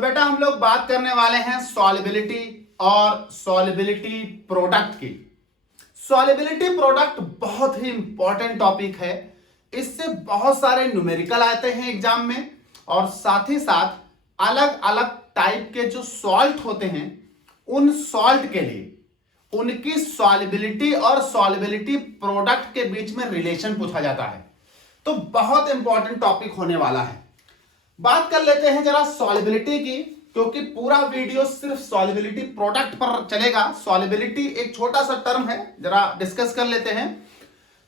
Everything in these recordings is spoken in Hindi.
बेटा हम लोग बात करने वाले हैं सॉल्युबिलिटी और सॉल्युबिलिटी प्रोडक्ट की। सॉल्युबिलिटी प्रोडक्ट बहुत ही इंपॉर्टेंट टॉपिक है। इससे बहुत सारे न्यूमेरिकल आते हैं एग्जाम में और साथ ही साथ अलग अलग टाइप के जो सॉल्ट होते हैं उन सॉल्ट के लिए उनकी सॉल्युबिलिटी और सॉल्युबिलिटी प्रोडक्ट के बीच में रिलेशन पूछा जाता है। तो बहुत इंपॉर्टेंट टॉपिक होने वाला है। बात कर लेते हैं जरा सॉल्युबिलिटी की, क्योंकि पूरा वीडियो सिर्फ सॉल्युबिलिटी प्रोडक्ट पर चलेगा। सॉल्युबिलिटी एक छोटा सा टर्म है, जरा डिस्कस कर लेते हैं।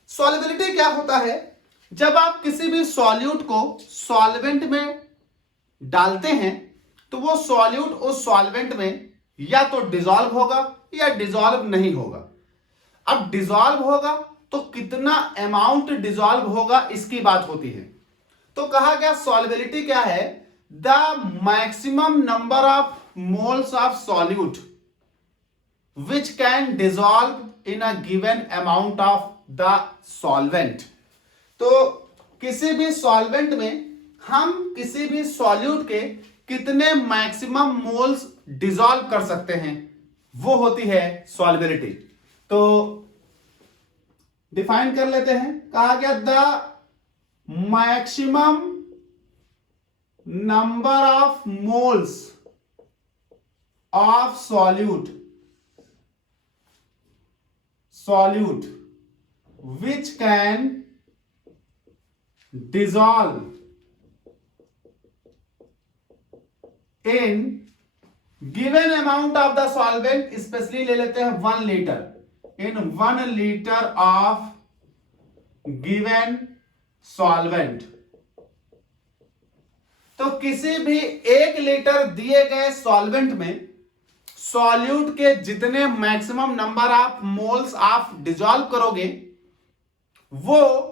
सॉल्युबिलिटी क्या होता है? जब आप किसी भी सॉल्यूट को सॉल्वेंट में डालते हैं तो वो सॉल्यूट उस सॉल्वेंट में या तो डिसॉल्व होगा या डिसॉल्व नहीं होगा। अब डिसॉल्व होगा तो कितना अमाउंट डिसॉल्व होगा इसकी बात होती है। तो कहा गया सॉल्युबिलिटी क्या है? The maximum number of moles of solute which can dissolve in a given amount of the solvent. तो किसी भी सॉल्वेंट में हम किसी भी सॉल्यूट के कितने मैक्सिमम मोल्स डिसॉल्व कर सकते हैं, वो होती है सॉल्युबिलिटी। तो डिफाइन कर लेते हैं। कहा गया the maximum number of moles of solute which can dissolve in given amount of the solvent, specially ले लेते हैं 1 litre. In 1 litre of given solvent. तो किसी भी 1 लीटर दिए गए सॉल्वेंट में सॉल्यूट के जितने मैक्सिमम नंबर ऑफ मोल्स आप डिसॉल्व करोगे वो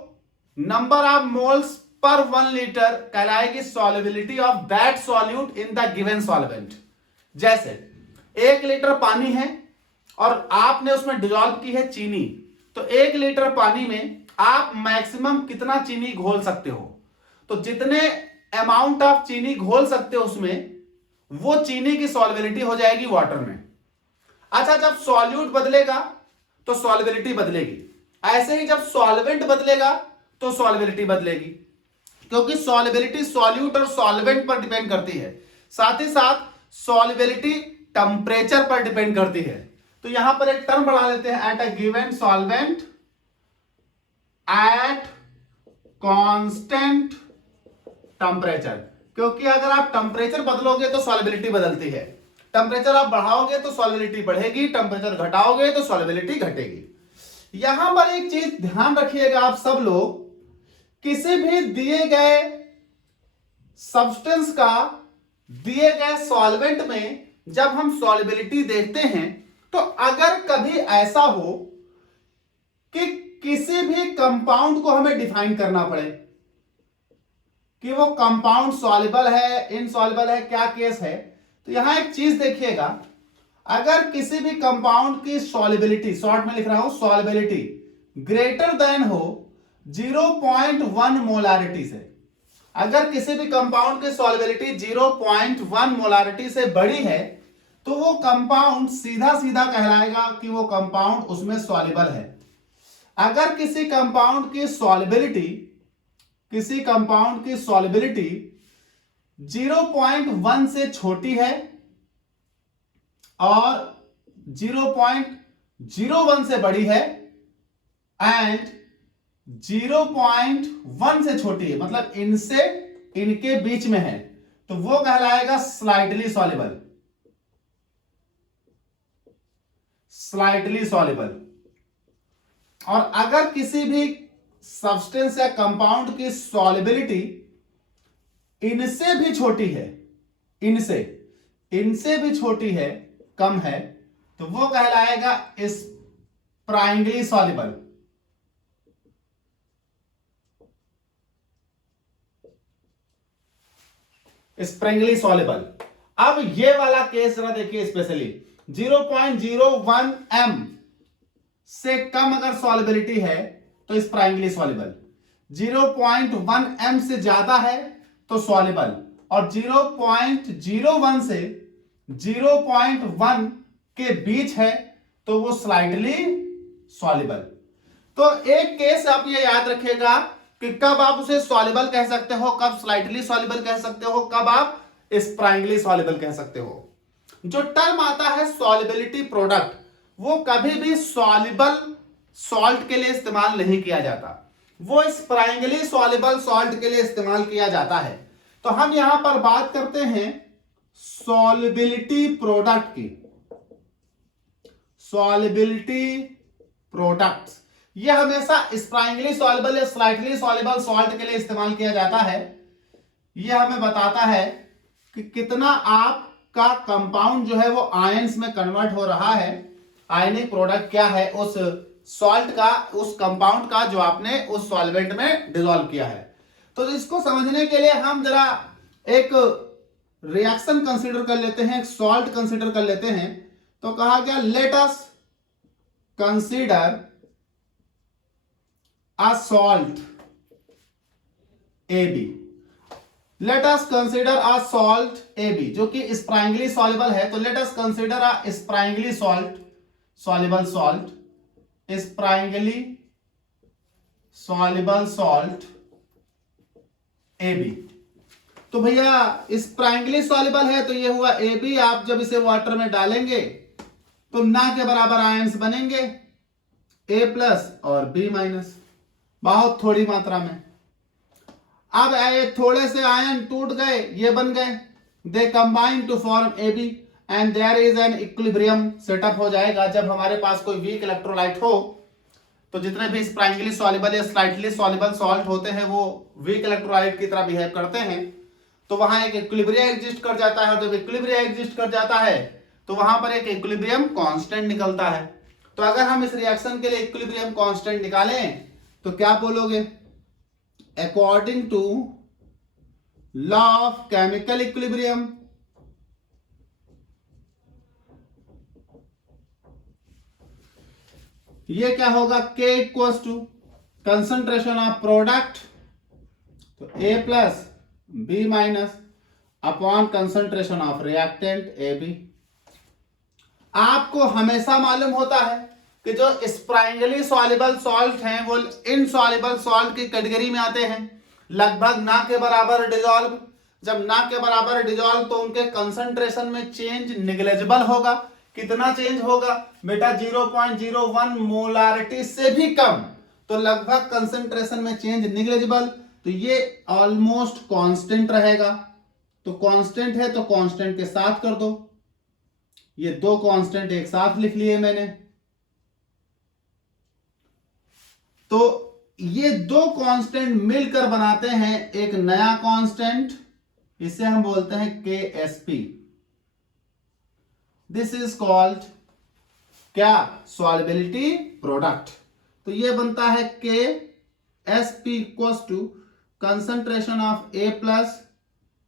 नंबर ऑफ मोल्स पर 1 लीटर कहलाएगी solubility of that solute in the given solvent. जैसे 1 लीटर पानी है और आपने उसमें डिसॉल्व की है चीनी, तो 1 लीटर पानी में आप मैक्सिमम कितना चीनी घोल सकते हो? तो जितने अमाउंट ऑफ चीनी घोल सकते हो उसमें वो चीनी की सॉल्युबिलिटी हो जाएगी वाटर में। अच्छा, जब सॉल्यूट बदलेगा तो सॉल्युबिलिटी बदलेगी। ऐसे ही जब सॉल्वेंट बदलेगा तो सॉल्युबिलिटी बदलेगी, क्योंकि सॉल्युबिलिटी सॉल्यूट और सॉल्वेंट पर डिपेंड करती है। साथ ही साथ सॉल्युबिलिटी टेम्परेचर पर डिपेंड करती है। तो यहां पर एक टर्म बढ़ा लेते हैं, at a given solvent at constant temperature. क्योंकि अगर आप टेम्परेचर बदलोगे तो सॉल्युबिलिटी बदलती है। टेम्परेचर आप बढ़ाओगे तो सॉल्युबिलिटी बढ़ेगी, टेम्परेचर घटाओगे तो सॉल्युबिलिटी घटेगी। यहां पर एक चीज ध्यान रखिएगा आप सब लोग, किसी भी दिए गए सब्सटेंस का दिए गए सॉल्वेंट में जब हम सॉल्युबिलिटी देखते हैं तो अगर कभी ऐसा हो कि किसी भी कंपाउंड को हमें डिफाइन करना पड़े कि वो कंपाउंड सॉल्युबल है, इनसॉल्युबल है, क्या केस है, तो यहां एक चीज देखिएगा। अगर किसी भी कंपाउंड की सॉल्युबिलिटी, शॉर्ट में लिख रहा हूं सॉल्युबिलिटी, ग्रेटर देन हो 0.1 मोलारिटी से, अगर किसी भी कंपाउंड की सॉल्युबिलिटी 0.1 मोलारिटी से बड़ी है तो वो कंपाउंड सीधा सीधा कहलाएगा कि वो कंपाउंड उसमें सॉल्युबल है। अगर किसी कंपाउंड की सॉल्युबिलिटी 0.1 से छोटी है और 0.01 से बड़ी है एंड 0.1 से छोटी है, मतलब इनसे इनके बीच में है, तो वो कहलाएगा स्लाइटली सॉल्युबल। और अगर किसी भी सब्सटेंस या कंपाउंड की सॉल्युबिलिटी इनसे भी छोटी है, इनसे भी छोटी है, कम है, तो वो कहलाएगा स्प्रांगली सॉल्युबल। Sprüngli soluble. अब ये वाला केस जरा देखिए, स्पेशली 0.01 m से कम अगर सॉल्युबिलिटी है तो स्प्रिंगली सॉल्युबल, 0.1 m से ज्यादा है तो सॉल्युबल, और 0.01 से 0.1 के बीच है तो वो स्लाइटली सॉल्युबल। तो एक केस आप ये याद रखिएगा कि कब आप उसे सॉल्युबल कह सकते हो, कब स्लाइटली सॉल्युबल कह सकते हो, कब आप स्प्रांगली सॉल्युबल कह सकते हो। जो टर्म आता है सॉल्युबिलिटी प्रोडक्ट, वो कभी भी सॉल्युबल सॉल्ट के लिए इस्तेमाल नहीं किया जाता, वो स्प्रांगली सॉल्युबल सॉल्ट के लिए इस्तेमाल किया जाता है। तो हम यहां पर बात करते हैं सॉल्युबिलिटी प्रोडक्ट की। सॉल्युबिलिटी प्रोडक्ट्स ये हमेशा स्प्रांगली सॉल्युबल या स्लाइटली सॉल्युबल सॉल्ट के लिए इस्तेमाल किया जाता है। यह हमें बताता है कि कितना आपका कंपाउंड जो है वो आयंस में कन्वर्ट हो रहा है, आयनिक प्रोडक्ट क्या है उस सॉल्ट का, उस कंपाउंड का जो आपने उस सॉल्वेंट में डिसॉल्व किया है। तो इसको समझने के लिए हम जरा एक रिएक्शन कंसीडर कर लेते हैं, एक सॉल्ट कंसीडर कर लेते हैं। तो कहा गया let us consider a salt AB। let us consider a salt AB जो कि स्प्रांगली सॉल्युबल है। तो let us consider a sparingly salt, soluble salt, sparingly soluble salt AB। तो भैया स्प्रांगली सॉल्युबल है तो ये हुआ AB। आप जब इसे वाटर में डालेंगे तो ना के बराबर आयंस बनेंगे, A+ और B-, बहुत थोड़ी मात्रा में। अब थोड़े से आयन टूट गए, ये बन गए, they combine to form AB and there is an equilibrium setup हो जाएगा। जब हमारे पास कोई वीक इलेक्ट्रोलाइट हो तो जितने भी स्प्रांगली सॉल्युबल या स्लाइटली सॉल्युबल सॉल्ट होते हैं वो वीक इलेक्ट्रोलाइट की तरह बिहेव करते हैं, तो वहां एक इक्विलिब्रियम एग्जिस्ट कर जाता है। और जब इक्विलिब्रियम एग्जिस्ट कर जाता है तो वहां पर एक इक्विलिब्रियम कांस्टेंट निकलता है। तो अगर हम इस रिएक्शन के लिए इक्विलिब्रियम कांस्टेंट निकालें तो क्या बोलोगे? According to law of chemical equilibrium, ये क्या होगा? K equals to concentration of product, तो A+ B- upon concentration of reactant AB। आपको हमेशा मालूम होता है कि जो स्प्रांगली सॉल्युबल सॉल्ट हैं वो इनसॉल्युबल सॉल्ट की कैटेगरी में आते हैं, लगभग ना के बराबर डिसॉल्व। जब ना के बराबर डिसॉल्व तो उनके कंसंट्रेशन में चेंज निग्लेजिबल होगा। कितना चेंज होगा बेटा? 0.01 मोलारिटी से भी कम, तो लगभग कंसंट्रेशन में चेंज निग्लेजिबल। तो ये ऑलमोस्ट कांस्टेंट रहेगा। तो कांस्टेंट है तो कांस्टेंट के साथ कर दो, ये दो कांस्टेंट एक साथ लिख लिए मैंने। तो ये दो कांस्टेंट मिलकर बनाते हैं एक नया कांस्टेंट, इसे हम बोलते हैं KSP। दिस इज कॉल्ड क्या? Solubility product. तो ये बनता है KSP equals to concentration of A+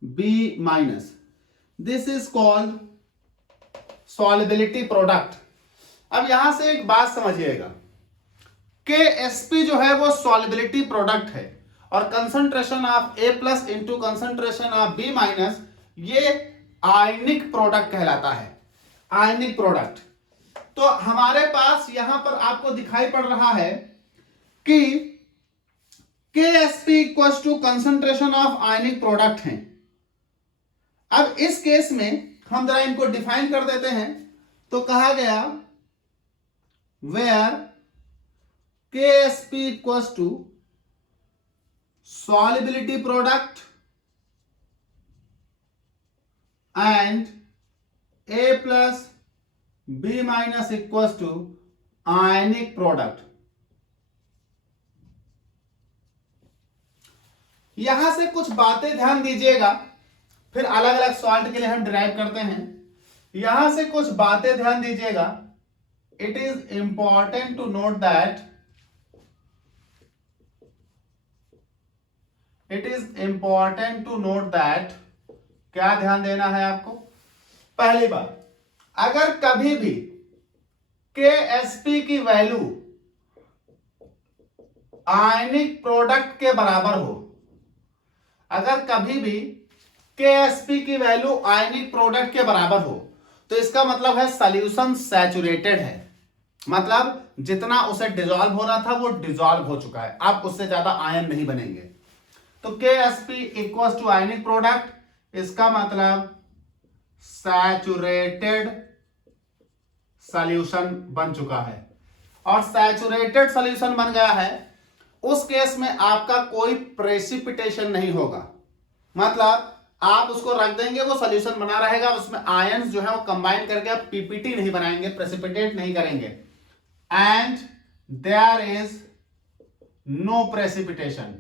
B-। This is called solubility product. अब यहां से एक बात समझिएगा, KSP जो है वो सॉल्युबिलिटी प्रोडक्ट है और concentration of A+ into concentration of B- ये आयनिक प्रोडक्ट कहलाता है, आयनिक प्रोडक्ट। तो हमारे पास यहां पर आपको दिखाई पड़ रहा है कि KSP equals to concentration of ionic product है। अब इस केस में हम जरा इनको डिफाइन कर देते हैं। तो कहा गया where KSP equals to solubility product and A+ B- equals to ionic product। यहां से कुछ बातें ध्यान दीजिएगा, फिर अलग अलग सॉल्ट के लिए हम डिराइव करते हैं। यहां से कुछ बातें ध्यान दीजिएगा। It is important to note that, it is important to note that, क्या ध्यान देना है आपको? पहली बात, अगर कभी भी KSP की वैल्यू आयनिक प्रोडक्ट के बराबर हो, अगर कभी भी KSP की वैल्यू आयनिक प्रोडक्ट के बराबर हो तो इसका मतलब है सॉल्यूशन सैचुरेटेड है, मतलब जितना उसे डिसॉल्व होना था वो डिसॉल्व हो चुका है, अब उससे ज्यादा आयन नहीं बनेंगे। तो KSP equals to ionic product, इसका मतलब सैचुरेटेड सॉल्यूशन बन चुका है। और सैचुरेटेड सॉल्यूशन बन गया है उस केस में आपका कोई प्रेसिपिटेशन नहीं होगा, मतलब आप उसको रख देंगे वो सॉल्यूशन बना रहेगा, उसमें आयंस जो है वो कंबाइन करके आप पीपीटी नहीं बनाएंगे, प्रेसिपिटेट नहीं करेंगे, and there is no precipitation.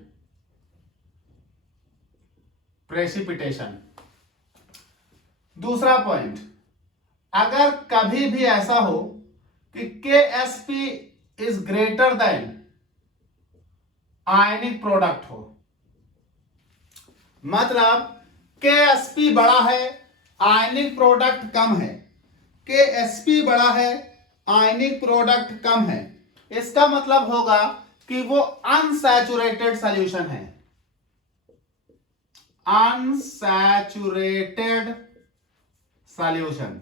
दूसरा पॉइंट, अगर कभी भी ऐसा हो कि KSP is greater than ionic product हो, मतलब KSP बड़ा है आयनिक प्रोडक्ट कम है, KSP बड़ा है आयनिक प्रोडक्ट कम है, इसका मतलब होगा कि वो अनसैचुरेटेड सॉल्यूशन है। अनसैचुरेटेड सॉल्यूशन,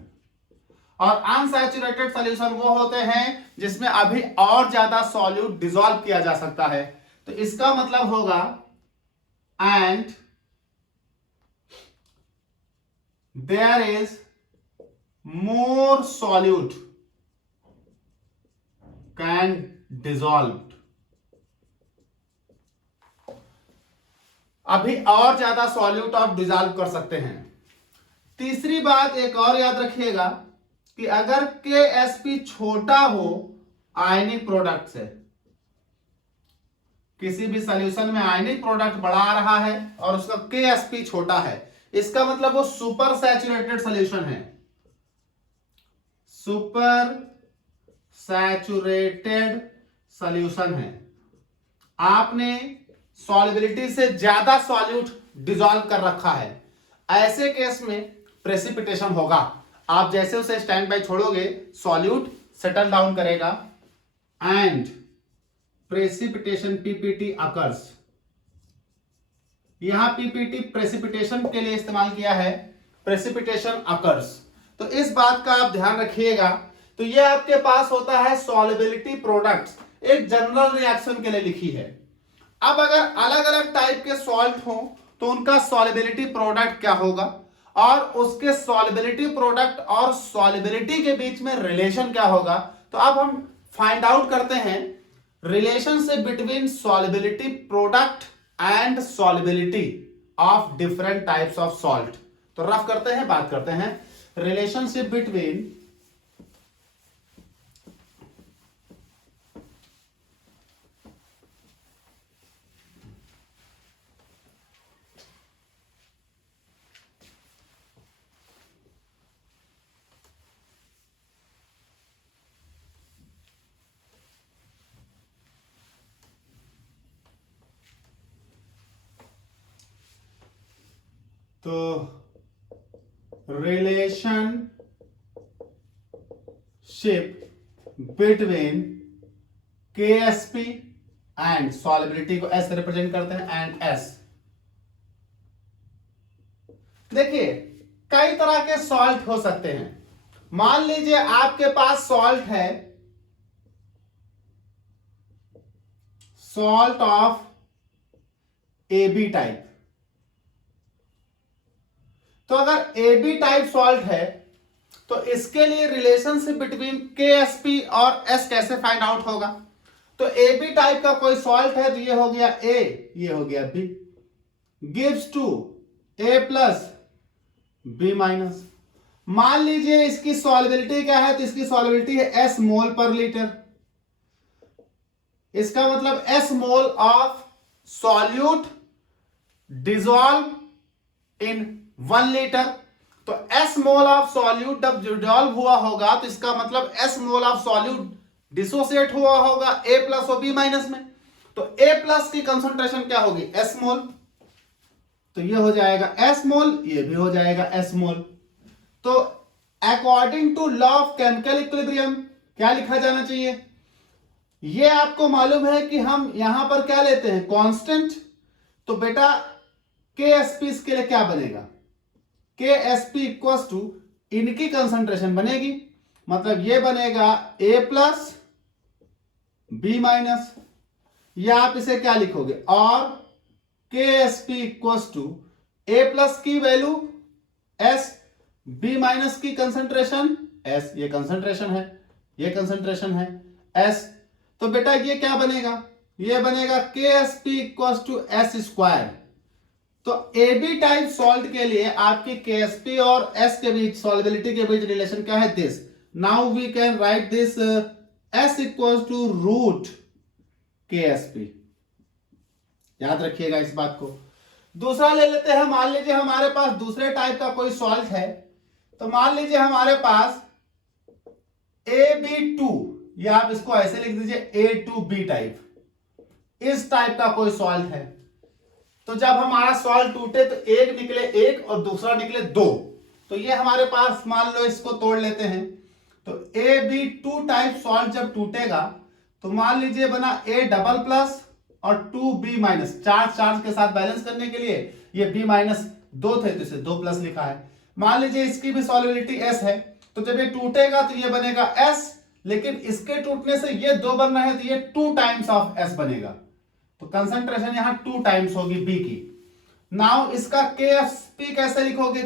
और अनसैचुरेटेड सॉल्यूशन वो होते हैं जिसमें अभी और ज्यादा सॉल्यूट डिसॉल्व किया जा सकता है, तो इसका मतलब होगा and there is more solute can dissolve, अभी और ज्यादा सॉल्यूट आप डिसॉल्व कर सकते हैं। तीसरी बात एक और याद रखिएगा कि अगर KSP छोटा हो आयनिक प्रोडक्ट से, किसी भी सॉल्यूशन में आयनिक प्रोडक्ट बड़ा आ रहा है और उसका KSP छोटा है, इसका मतलब वो सुपर सैचुरेटेड सॉल्यूशन है, सुपर सैचुरेटेड सॉल्यूशन है, आपने सॉल्युबिलिटी से ज्यादा सॉल्यूट डिसॉल्व कर रखा है, ऐसे केस में प्रेसिपिटेशन होगा। आप जैसे उसे स्टैंड बाय छोड़ोगे सॉल्यूट सेटल डाउन करेगा एंड प्रेसिपिटेशन पीपीटी अकर्स। यहां पीपीटी प्रेसिपिटेशन के लिए इस्तेमाल किया है, प्रेसिपिटेशन अकर्स, तो इस बात का आप ध्यान रखिएगा। तो ये आपके पास होता है सॉल्युबिलिटी प्रोडक्ट्स, एक जनरल रिएक्शन के लिए लिखी है। अब अगर अलग अलग टाइप के सॉल्ट हो तो उनका सॉल्युबिलिटी प्रोडक्ट क्या होगा, और उसके सॉल्युबिलिटी प्रोडक्ट और सॉल्युबिलिटी के बीच में रिलेशन क्या होगा, तो अब हम फाइंड आउट करते हैं relationship between solubility product and solubility of different types of salt. तो रफ करते हैं, बात करते हैं रिलेशनशिप बिटवीन तो relationship between KSP and solubility को S रिप्रेजेंट करते हैं एंड S। देखिए कई तरह के सॉल्ट हो सकते हैं, मान लीजिए आपके पास सॉल्ट है, सॉल्ट ऑफ AB टाइप, तो अगर AB टाइप सॉल्ट है तो इसके लिए रिलेशनशिप बिटवीन KSP और S कैसे फाइंड आउट होगा। तो AB टाइप का कोई सॉल्ट है तो ये हो गया A, ये हो गया B, gives to A plus B minus. मान लीजिए इसकी सॉल्युबिलिटी क्या है, तो इसकी सॉल्युबिलिटी है S मोल पर लीटर, इसका मतलब S mole of solute dissolve in 1 litre. तो S मोल ऑफ सॉल्यूट जब डिसॉल्व हुआ होगा तो इसका मतलब S mole of solute dissociate हुआ होगा A प्लस और B माइनस में। तो A प्लस की कंसंट्रेशन क्या होगी, S मोल, तो ये हो जाएगा S मोल, ये भी हो जाएगा S मोल। तो according to law of chemical equilibrium क्या लिखा जाना चाहिए, ये आपको मालूम है कि हम यहां पर क्या लेते हैं, कांस्टेंट। तो बेटा KSP के लिए क्या बनेगा, K S P equal to इनकी कंसंट्रेशन बनेगी, मतलब ये बनेगा ए प्लस बी माइनस, या आप इसे क्या लिखोगे, और K S P equal to A plus की वैल्यू एस, बी माइनस की कंसंट्रेशन एस, ये कंसंट्रेशन है, ये कंसंट्रेशन है एस। तो बेटा ये क्या बनेगा, ये बनेगा K S P equal to S square. तो ए बी टाइप सॉल्ट के लिए आपकी के एस पी और एस के बीच, सॉल्युबिलिटी के बीच रिलेशन क्या है, this. Now we can write this S equal to root K S P, याद रखिएगा इस बात को। दूसरा ले लेते हैं, मान लीजिए हमारे पास दूसरे टाइप का कोई सॉल्ट है, तो मान लीजिए हमारे पास AB2, या आप इसको ऐसे लिख दीजिए A2B टाइप, इस टाइप का कोई सॉल्ट है। तो जब हमारा सॉल्ट टूटे तो एक निकले एक और दूसरा निकले दो, तो ये हमारे पास, मान लो इसको तोड़ लेते हैं, तो AB2 टाइप सॉल्ट जब टूटेगा तो मान लीजिए बना A डबल प्लस और 2B माइनस, चार्ज के साथ बैलेंस करने के लिए ये B माइनस दो थे तो इसे 2 प्लस लिखा है। मान लीजिए इसकी भी सॉल्युबिलिटी S है, तो जब ये टूटेगा तो ये बनेगा S, लेकिन इसके टूटने से ये 2 बन रहा है तो ये 2 टाइम्स ऑफ S बनेगा, तो कंसंट्रेशन यहां 2 टाइम्स होगी B की। नाउ इसका KSP कैसे लिखोगे,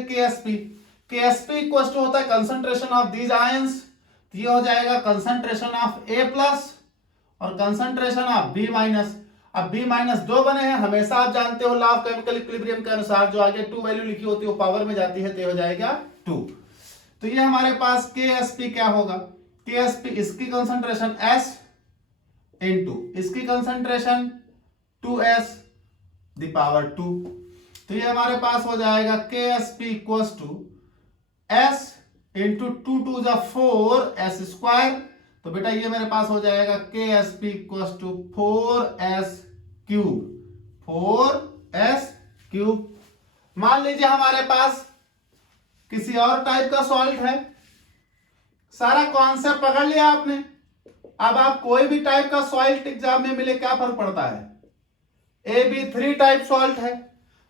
KSP इक्वल टू होता है कंसंट्रेशन ऑफ दीज आयंस, तो ये हो जाएगा कंसंट्रेशन ऑफ A प्लस और कंसंट्रेशन ऑफ B माइनस। अब B माइनस 2 बने हैं, हमेशा आप जानते हो लॉ ऑफ केमिकल इक्विलिब्रियम के अनुसार जो आगे 2 वैल्यू लिखी होती है वो पावर में जाती है, तो ये हो जाएगा 2। तो ये हमारे पास KSP क्या होगा, KSP इसकी कंसंट्रेशन S इनटू इसकी कंसंट्रेशन 2S द पावर 2, तो ये हमारे पास हो जाएगा KSP equals to S into 2 two जा 4 S स्क्वायर। तो बेटा ये मेरे पास हो जाएगा KSP equals to 4S cube, 4S cube. मान लीजिए हमारे पास किसी और टाइप का सॉल्ट है, सारा कॉन्सेप्ट पकड़ लिया आपने। अब आप कोई भी टाइप का सॉल्ट एग्जाम में मिले क्या फर्क पड़ता है, AB3 टाइप सॉल्ट है,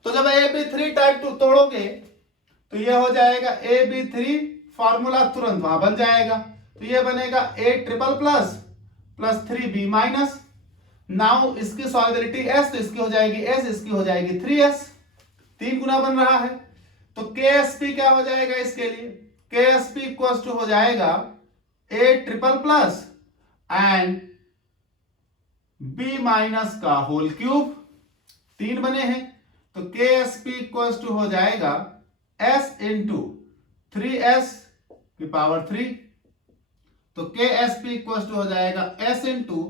तो जब AB3 टाइप तोड़ोगे तो ये हो जाएगा AB3, फॉर्मूला तुरंत वहां बन जाएगा, तो ये बनेगा A triple plus plus 3B minus. Now इसकी सॉल्युबिलिटी S, तो इसकी हो जाएगी S, इसकी हो जाएगी 3S, 3 गुना बन रहा है। तो KSP क्या हो जाएगा इसके लिए, KSP इक्वल टू हो जाएगा A triple plus and B minus का होल क्यूब, 3 बने हैं, तो KSP इक्वल टू हो जाएगा S इंटू 3S की पावर 3, तो KSP इक्वल टू हो जाएगा S इंटू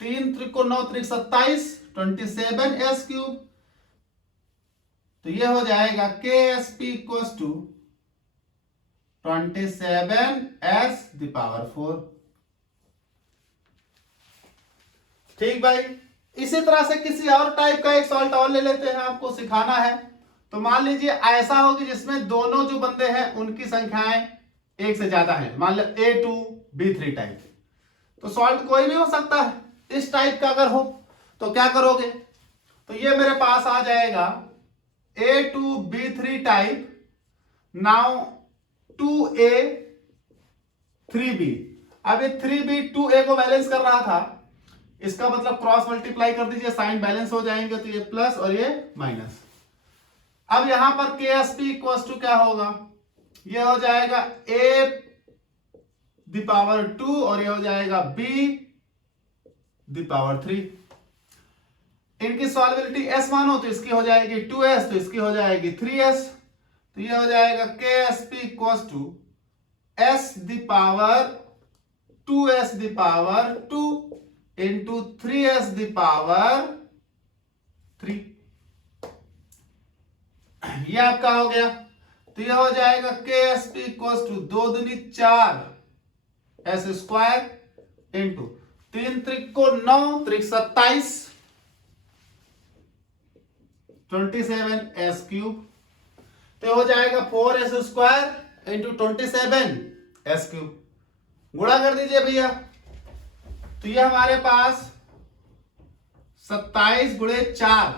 3 त्रिको 9 त्रिक 27, 27S क्यूब, तो ये हो जाएगा KSP equal to 27S the power 4। ठीक भाई, इसी तरह से किसी और टाइप का एक सॉल्ट और ले लेते हैं, आपको सिखाना है। तो मान लीजिए ऐसा होगी जिसमें दोनों जो बंदे हैं उनकी संख्याएं एक से ज्यादा है, मान लो A2B3 टाइप, तो सॉल्ट कोई भी हो सकता है। इस टाइप का अगर हो तो क्या करोगे, तो ये मेरे पास आ जाएगा A2B3 type, now 2A 3B। अब ये 3B 2A को बैलेंस कर रहा था, इसका मतलब क्रॉस मल्टीप्लाई कर दीजिए, साइन बैलेंस हो जाएंगे, तो ये प्लस और ये माइनस। अब यहां पर KSP इक्वल टू क्या होगा, ये हो जाएगा A द पावर 2 और ये हो जाएगा B द पावर 3। इनकी सॉल्युबिलिटी S मानो तो इसकी हो जाएगी 2S, तो इसकी हो जाएगी 3S, तो ये हो जाएगा KSP equal to S the power 2S the power 2 into 3S the power 3। ये आपका हो गया, तो ये हो जाएगा KSP इक्वल टू 2 दूनी 4 S स्क्वायर इंटू 3 त्रिको 9 त्रिक 27, 27S क्यूब, तो हो जाएगा 4S square into 27S cube. गुणा कर दीजिए भैया, तो ये हमारे पास 27 गुणे 4,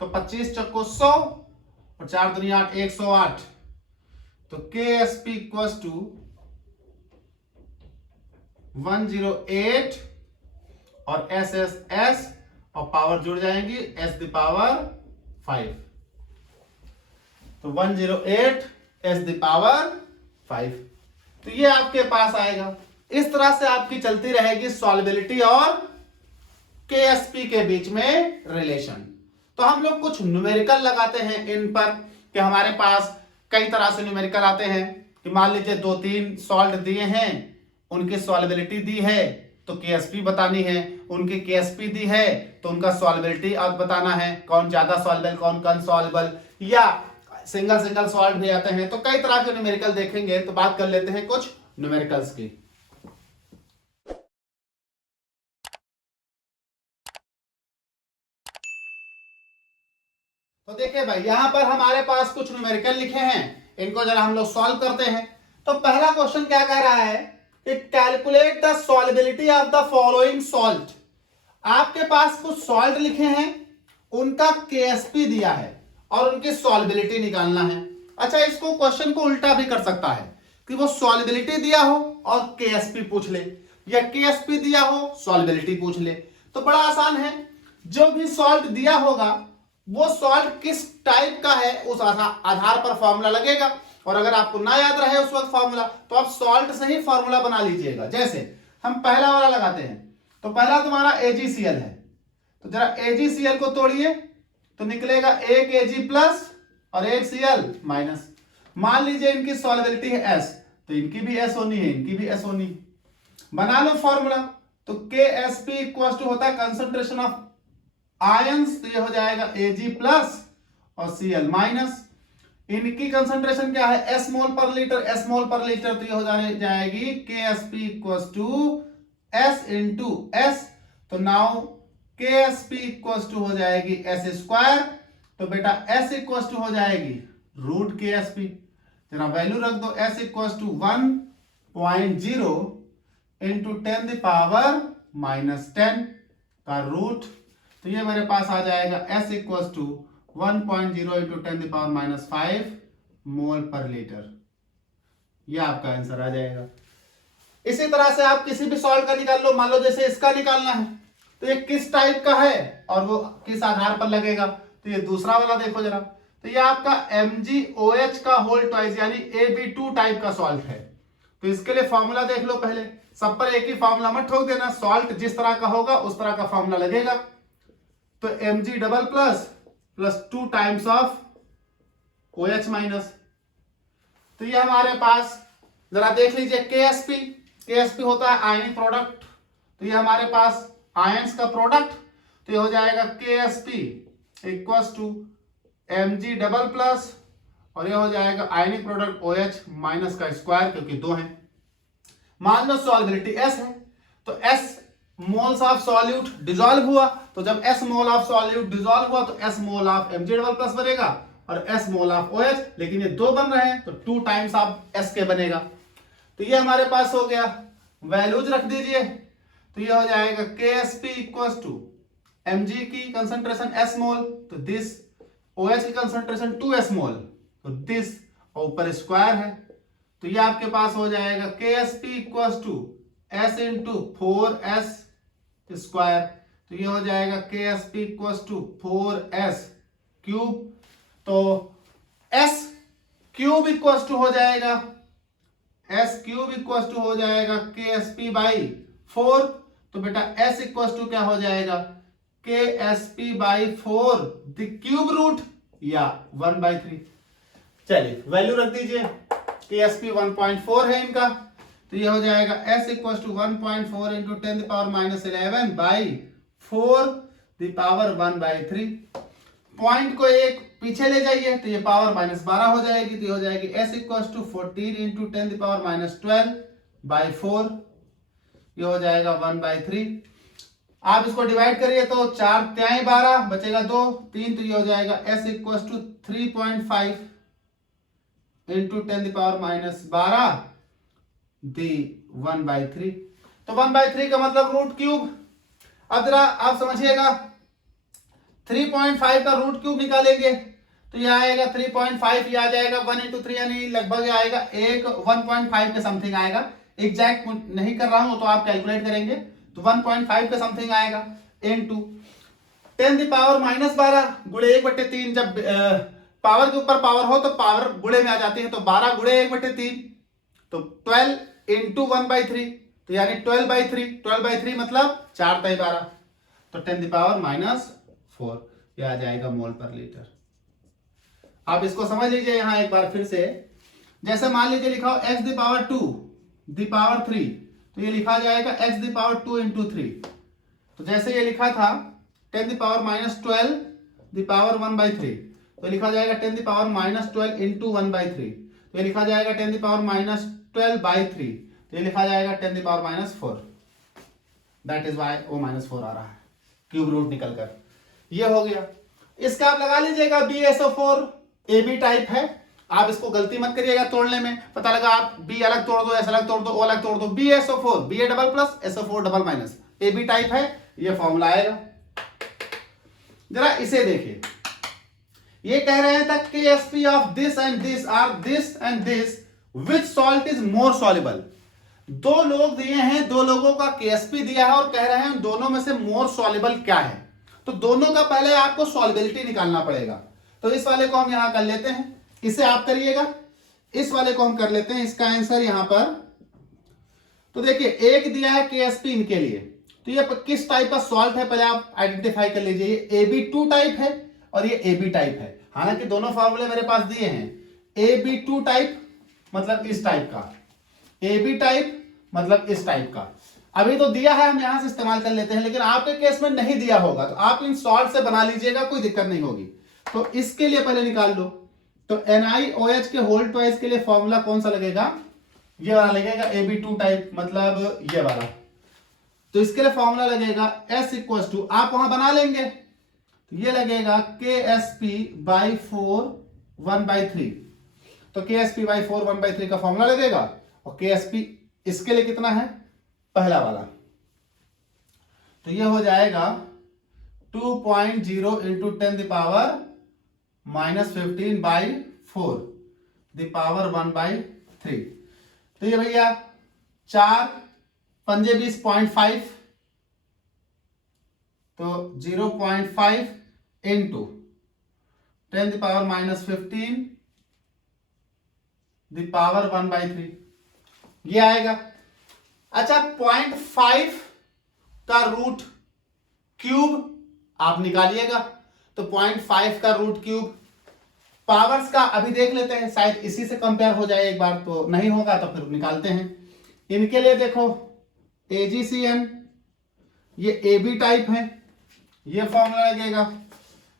तो 25 चक्को 100 और 4 दुनिया 8, 108 तो KSP इक्वल्स टू 108 और SSS और पावर जुड़ जाएंगी S द पावर 5। तो 108 S द पावर 5, तो ये आपके पास आएगा। इस तरह से आपकी चलती रहेगी सॉल्युबिलिटी और KSP के बीच में रिलेशन। तो हम लोग कुछ न्यूमेरिकल लगाते हैं इन पर कि हमारे पास कई तरह से न्यूमेरिकल आते हैं कि मान लीजिए 2-3 सॉल्ट दिए हैं, उनकी सॉल्युबिलिटी दी है तो KSP बतानी है, उनकी KSP दी है तो उनका सॉल्युबिलिटी अब बताना है, कौन ज्यादा सॉल्युबल कौन कम सॉल्युबल, या सिंगल सॉल्ट भी आते हैं। तो कई तरह के न्यूमेरिकल देखेंगे। तो बात कर लेते हैं कुछ न्यूमेरिकल्स की। तो देखिए भाई, यहां पर हमारे पास कुछ न्यूमेरिकल लिखे हैं, इनको जरा हम लोग सॉल्व करते हैं। तो पहला क्वेश्चन क्या कह रहा है कि calculate the solubility of the following salt. आपके पास कुछ सॉल्ट लिखे हैं, उनका KSP दिया है और उनकी सॉल्युबिलिटी निकालना है। अच्छा, इसको क्वेश्चन को उल्टा भी कर सकता है कि वो सॉल्युबिलिटी दिया हो और KSP पूछ ले, या KSP दिया हो सॉल्युबिलिटी पूछ ले। तो बड़ा आसान है, जो भी सॉल्ट दिया होगा वो सॉल्ट किस टाइप का है उस आधार पर फॉर्मूला लगेगा। और अगर आपको ना याद रहे उस वक्त फॉर्मूला, तो आप सॉल्ट से ही फॉर्मूला बना लीजिएगा। जैसे हम पहला वाला लगाते हैं, तो पहला तुम्हारा AgCl है, तो जरा AgCl को तोड़िए तो निकलेगा 1 Ag प्लस और 1 Cl माइनस। मान लीजिए इनकी सॉल्युबिलिटी है S, तो इनकी भी S होनी है, इनकी भी S होनी। बना लो फॉर्मूला, तो KSP इक्वल टू होता है कंसंट्रेशन ऑफ आयंस, तो ये हो जाएगा Ag प्लस और Cl माइनस। इनकी कंसंट्रेशन क्या है, S मोल पर लीटर, S मोल पर लीटर, तो ये हो जाएगी KSP equal to S into S। तो नाउ KSP इक्वल टू हो जाएगी S स्क्वायर, तो बेटा S इक्वल टू हो जाएगी रूट KSP। जरा वैल्यू रख दो, S equal to 1.0 into 10 the power -10 का रूट, तो ये मेरे पास आ जाएगा S equal to 1.0 into 10 the power -5 mole पर लीटर। ये आपका आंसर आ जाएगा। इसी तरह से आप किसी भी सॉल्ट का निकाल लो, मान लो जैसे इसका निकालना है, तो ये किस टाइप का है और वो किस आधार पर लगेगा। तो ये दूसरा वाला देखो जरा, तो ये आपका MgOH का होल ट्वाइस यानी AB2 टाइप का सॉल्ट है। तो इसके लिए फॉर्मूला देख लो पहले, सब पर एक ही फॉर्मूला मत ठोक देना, सॉल्ट जिस तरह का होगा उस तरह का फॉर्मूला लगेगा। तो Mg double plus 2 times of OH minus. तो ये हमारे पास जरा देख लीजिए KSP होता है आयनिक प्रोडक्ट, तो ये हमारे पास आयंस का प्रोडक्ट, तो ये हो जाएगा KSP equals to Mg double plus और ये हो जाएगा आयनिक प्रोडक्ट OH माइनस का स्क्वायर, क्योंकि 2 है। मान लो सॉल्युबिलिटी S है, तो S moles of solute dissolve हुआ, तो जब S mole of solute dissolve हुआ तो S mole of Mg double plus बनेगा और S मोल ऑफ OH, लेकिन ये 2 बन रहे हैं तो 2 टाइम्स ऑफ S के बनेगा। तो ये हमारे पास हो गया, वैल्यूज रख दीजिए, तो ये हो जाएगा KSP इक्वल्स टू Mg की कंसंट्रेशन S मोल, तो दिस OH की कंसंट्रेशन 2S मोल, तो दिस ऊपर स्क्वायर है, तो ये आपके पास हो जाएगा KSP equals to S into 4S square, तो ये हो जाएगा KSP equals to 4S cube. तो S क्यूब इक्वल्स टू हो जाएगा KSP बाई 4, तो बेटा S इक्वल्स टू क्या हो जाएगा KSP by 4 the cube root या 1/3। चलिए वैल्यू रख दीजिए, KSP 1.4 है इनका, तो ये हो जाएगा S equal to 1.4 into 10 the power -11 by 4 the power 1/3। Point को एक पीछे ले जाइए तो ये पावर -12 हो जाएगी, तो ये हो जाएगी S equal to 14 into 10 the power -12 by 4, ये हो जाएगा 1/3। आप इसको डिवाइड करिए तो 4 त्याई 12 बचेगा 2 3, तो ये हो जाएगा S equal to 3.5 into 10 the power -12 the 1/3। तो 1/3 का मतलब रूट क्यूब। अब जरा आप समझिएगा, 3.5 का रूट क्यूब निकालेंगे तो ये आएगा 3.5, ये आ जाएगा 1 इंटू 3 यानी लगभग आएगा 1.5 के समथिंग आएगा। एग्जैक्ट नहीं कर रहा हूं तो आप कैलकुलेट करेंगे तो 1.5 के समथिंग आएगा इनटू 10⁻12 गुणे 1/3। जब पावर के ऊपर पावर हो तो पावर गुणे में आ जाती है, तो 12 गुणे 1/3 तो 12 इंटू 1/3 तो यानी 12/3 मतलब 4×12 तो 10⁻⁻4 ये आ जाएगा मोल पर लीटर। आप इसको समझ लीजिए यहां एक बार फिर से। जैसे मान लीजिए लिखा हो x⁻2⁻3 तो ये लिखा जाएगा x⁻2 इंटू 3। तो जैसे ये लिखा था 10⁻12⁻1/3 तो लिखा जाएगा 10⁻12 इंटू 1/3 तो ये लिखा जाएगा 10⁻12/3 तो ये लिखा जाएगा 10⁻4। दैट इज वाई ओ -4 आ रहा है क्यूब रूट निकलकर। ये हो गया। इसका आप लगा लीजिएगा BSO4 AB टाइप है। आप इसको गलती मत करिएगा तोड़ने में, पता लगा आप B अलग तोड़ दो, S अलग तोड़ दो, O अलग तोड़ दो। BSO4 BA double plus SO4 double minus AB type है, ये फॉर्मूला आएगा। जरा इसे देखिए, ये कह रहे हैं that KSP of this and this are this and this which salt is more soluble. दो लोग दिए हैं, दो लोगों का KSP दिया है और कह रहे हैं दोनों में से मोर सॉल्युबल क्या है। तो दोनों का पहले आपको सॉल्युबिलिटी निकालना पड़ेगा। तो इस वाले को हम यहां कर लेते हैं, इसे आप करिएगा, इस वाले को हम कर लेते हैं। इसका आंसर यहां पर तो देखिए एक दिया है KSP इनके लिए, तो ये किस टाइप का सॉल्ट है पहले आप आइडेंटिफाई कर लीजिए। ये AB2 टाइप है और ये AB टाइप है। हालांकि दोनों फॉर्मूले मेरे पास दिए हैं। AB2 टाइप मतलब इस टाइप का, AB टाइप मतलब इस टाइप का। अभी तो दिया है, हम यहां से इस्तेमाल कर लेते हैं, लेकिन आपके केस में नहीं दिया होगा तो आप इन सॉल्ट से बना लीजिएगा, कोई दिक्कत नहीं होगी। तो इसके लिए पहले निकाल लो। तो NiOH के होल ट्वाइस के लिए फॉर्मूला कौन सा लगेगा, ये वाला लगेगा AB2 टाइप मतलब ये वाला। तो इसके लिए फॉर्मूला लगेगा S इक्वल टू, आप वहां बना लेंगे, तो ये लगेगा KSP/4 1/3। तो KSP/4 1/3 का फॉर्मूला लगेगा और KSP इसके लिए कितना है पहला वाला, तो ये हो जाएगा 2.0 इंटू 10⁻⁻15/4 द पावर 1/3। तो ये भैया 4 पंजे 20.5 तो 0.5 इंटू 10⁻⁻15 द पावर 1/3 ये आएगा। अच्छा 0.5 का रूट क्यूब आप निकालिएगा, तो 0.5 का रूट क्यूब पावर्स का अभी देख लेते हैं, शायद इसी से कंपेयर हो जाए एक बार, तो नहीं होगा तो फिर निकालते हैं। इनके लिए देखो AgCN ये AB टाइप है, ये फॉर्मूला लगेगा,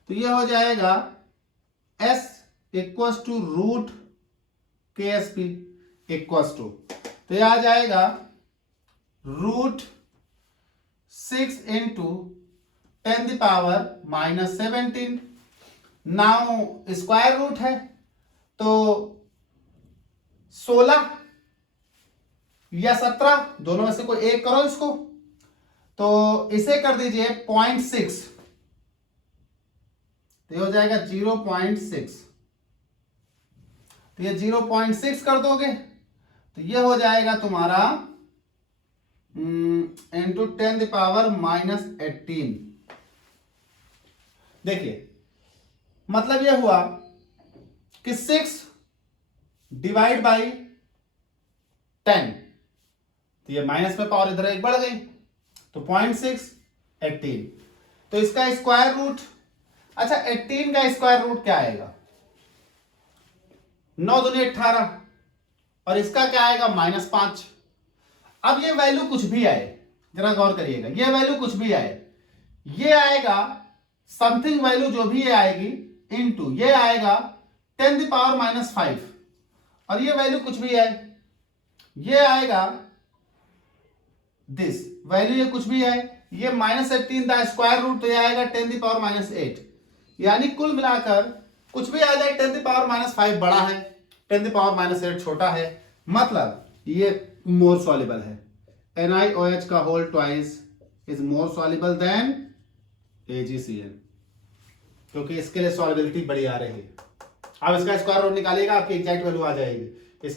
तो ये हो जाएगा S equals to root KSP equals to, तो ये आ जाएगा √6 इंटू 10⁻⁻17। नाउ स्क्वायर रूट है तो 16 या 17 दोनों में से कोई एक करो इसको, तो इसे कर दीजिए 0.6 तो ये हो जाएगा 0.6। तो ये 0.6 कर दोगे तो ये हो जाएगा तुम्हारा इंटू 10⁻⁻18। देखिए मतलब ये हुआ कि 6 डिवाइड बाई 10, तो ये माइनस में पावर इधर एक बढ़ गई तो 0.6 18। तो इसका स्क्वायर रूट, अच्छा 18 का स्क्वायर रूट क्या आएगा 9 दूनी 18 और इसका क्या आएगा -5। अब ये वैल्यू कुछ भी आए, जरा गौर करिएगा, ये वैल्यू कुछ भी आए, ये आएगा समथिंग वैल्यू जो भी ये आएगी इनटू ये आएगा 10⁻⁻5 और ये वैल्यू कुछ भी आए, ये आएगा दिस वैल्यू, ये कुछ भी है, ये -18 का स्क्वायर रूट तो ये आएगा 10⁻�8। यानी कुल मिलाकर कुछ भी आ जाए 10⁻⁻5 बड़ा है, 10⁻⁻8 छोटा है, मतलब ये मोर सॉल्युबल है। NiOH का whole twice is more soluble than AgCN, क्योंकि इसके लिए सॉल्युबिलिटी बड़ी आ रही है। अब इसका स्क्वायर रूट निकालिएगा, आपकी एग्जैक्ट वैल्यू आ जाएगी।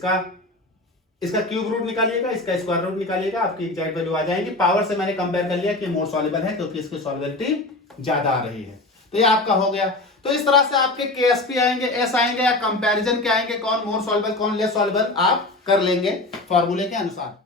इसका क्यूब रूट निकालिएगा, इसका स्क्वायर रूट निकालिएगा, आपकी एग्जैक्ट वैल्यू आ जाएगी। पावर से मैंने कंपेयर कर लिया कि मोर सॉल्युबल है क्योंकि इसकी सॉल्युबिलिटी ज्यादा आ रही है। तो ये आपका हो गया। तो इस तरह से आपके केएसपी आएंगे, एस आएंगे, या कंपैरिजन के आएंगे, कौन मोर सॉल्युबल कौन लेस सॉल्युबल, आप कर लेंगे फॉर्मूले के अनुसार।